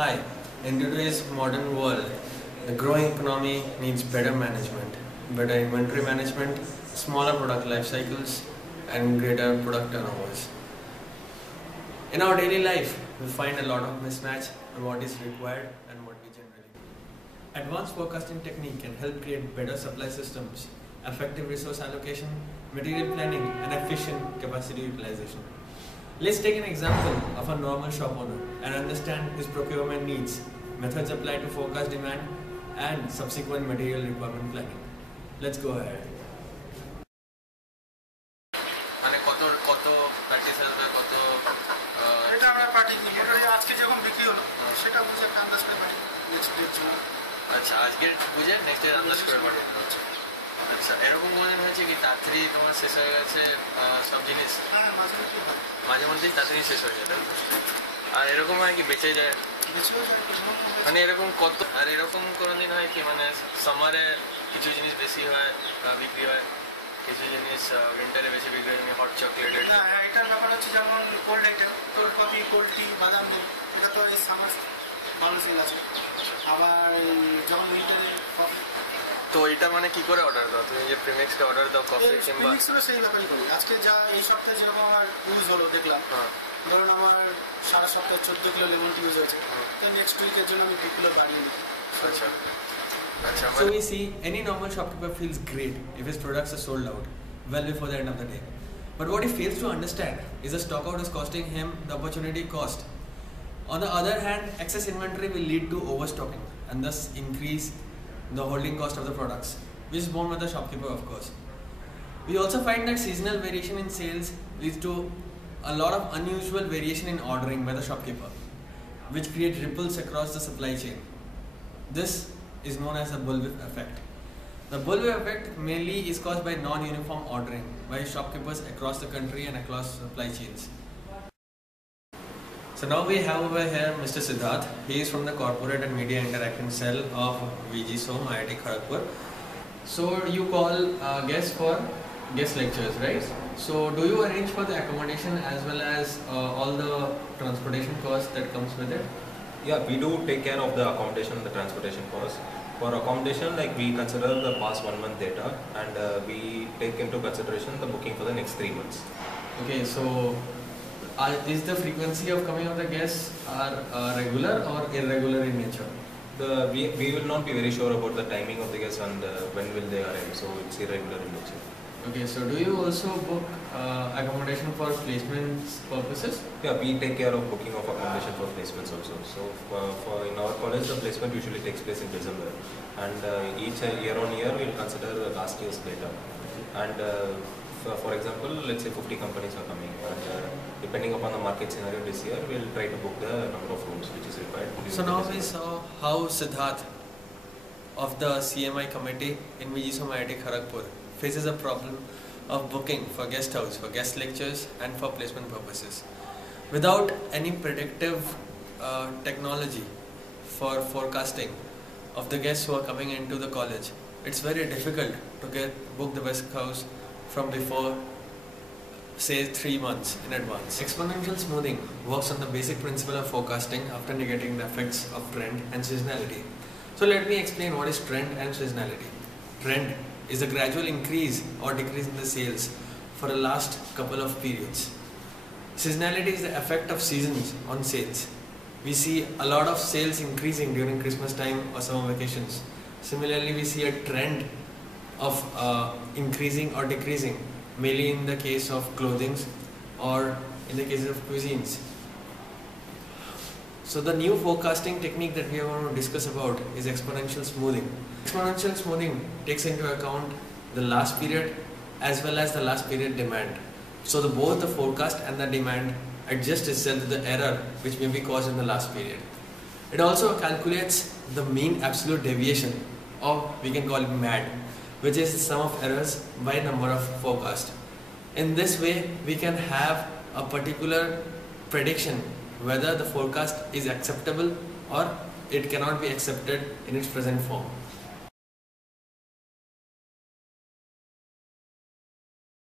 Hi, in today's modern world, the growing economy needs better management, better inventory management, smaller product life cycles, and greater product turnovers. In our daily life, we find a lot of mismatch on what is required and what we generally do. Advanced forecasting technique can help create better supply systems, effective resource allocation, material planning, and efficient capacity utilization. Let's take an example of a normal shop owner and understand his procurement needs, methods applied to forecast demand, and subsequent material requirement planning. Let's go ahead. মানে কত কত practice আসবে কত এটা আমরা party মোটামুটি আজকে যখন বিক্রি হলো সেটা বুঝে একটা আন্দাজ করে পারি নেক্সট ডের জন্য। আচ্ছা আজকের বুঝে নেক্সট ডে আন্দাজ করে পারি। আচ্ছা এরকম কোনোদিন হয়েছে কি তাড়াতাড়ি তোমার শেষ হয়ে গেছে সব জিনিস? হ্যাঁ মাঝে মধ্যে হয়, মাঝে মধ্যেই তাড়াতাড়ি শেষ হয়ে যায়। আর এরকম হয় কি বেঁচে যায় বেঁচেও যায় মানে এরকম কত? আর এরকম কোনোদিন হয় কি মানে সামারে কিছু জিনিস বেশি হয় বিক্রি হয়, কিছু জিনিস উইন্টারে বেশি বিক্রি হয়, যেমন হট চকলেটের। হ্যাঁ এটার ব্যাপার হচ্ছে যেমন cold item, cold coffee, cold tea, বাদাম মিল্ক, এটা তো এই সামার ভালো সেল আছে। আবার যখন উইন্টারে কফি, তো এটা মানে কি করে অর্ডার দাও তুমি? যে প্রিমিক্সকে অর্ডার দাও কফি কিংবা প্রিমিক্সগুলো সেই ব্যাপারই করি। আজকে যা এই সপ্তাহে যেরকম আমার ইউজ হলো দেখলাম, ধরুন আমার সারা সপ্তাহে 14 কিলো লেমন টি ইউজ হয়েছে, তো নেক্সট উইকের জন্য আমি 2 কিলো বাড়িয়ে নিই। আচ্ছা So we see any normal shopkeeper feels great if his products are sold out well before the end of the day. But what he fails to understand is the stock out is costing him the opportunity cost. On the other hand, excess inventory will lead to overstocking and thus increase the holding cost of the products, which is borne by the shopkeeper, of course. We also find that seasonal variation in sales leads to a lot of unusual variation in ordering by the shopkeeper, which create ripples across the supply chain. This is known as the bullwhip effect. The bullwhip effect mainly is caused by non-uniform ordering by shopkeepers across the country and across supply chains. So now we have over here Mr. Siddharth. He is from the Corporate and Media Interaction Cell of VGSOM, IIT Kharagpur. So you call guests for guest lectures, right? So do you arrange for the accommodation as well as all the transportation costs that comes with it? Yeah, we do take care of the accommodation and the transportation costs. For accommodation, like we consider the past 1 month data and we take into consideration the booking for the next 3 months. Okay, so is the frequency of coming of the guests are regular or irregular in nature? We will not be very sure about the timing of the guests and when will they arrive, so it's irregular in nature. Okay, so do you also book accommodation for placements purposes? Yeah, we take care of booking of accommodation for placements also. So for in our college, the placement usually takes place in December, and each year on year we'll consider last year's data. And for example, let's say 50 companies are coming, and depending upon the market scenario this year, we'll try to book the number of rooms which is required. So now we saw how Siddharth of the CMI committee in VGSOM IIT Kharagpur faces a problem of booking for guest house, for guest lectures and for placement purposes. Without any predictive technology for forecasting of the guests who are coming into the college, it's very difficult to book the guest house from before say 3 months in advance. Exponential smoothing works on the basic principle of forecasting after negating the effects of trend and seasonality. So let me explain what is trend and seasonality. Trend is a gradual increase or decrease in the sales for the last couple of periods. Seasonality is the effect of seasons on sales. We see a lot of sales increasing during Christmas time or summer vacations. Similarly, we see a trend of increasing or decreasing, mainly in the case of clothing or in the case of cuisines. So the new forecasting technique that we are going to discuss about is exponential smoothing. Exponential smoothing takes into account the last period as well as the last period demand. So both the forecast and the demand adjust itself to the error which may be caused in the last period. It also calculates the mean absolute deviation, or we can call it MAD, which is the sum of errors by number of forecast. In this way, we can have a particular prediction whether the forecast is acceptable or it cannot be accepted in its present form.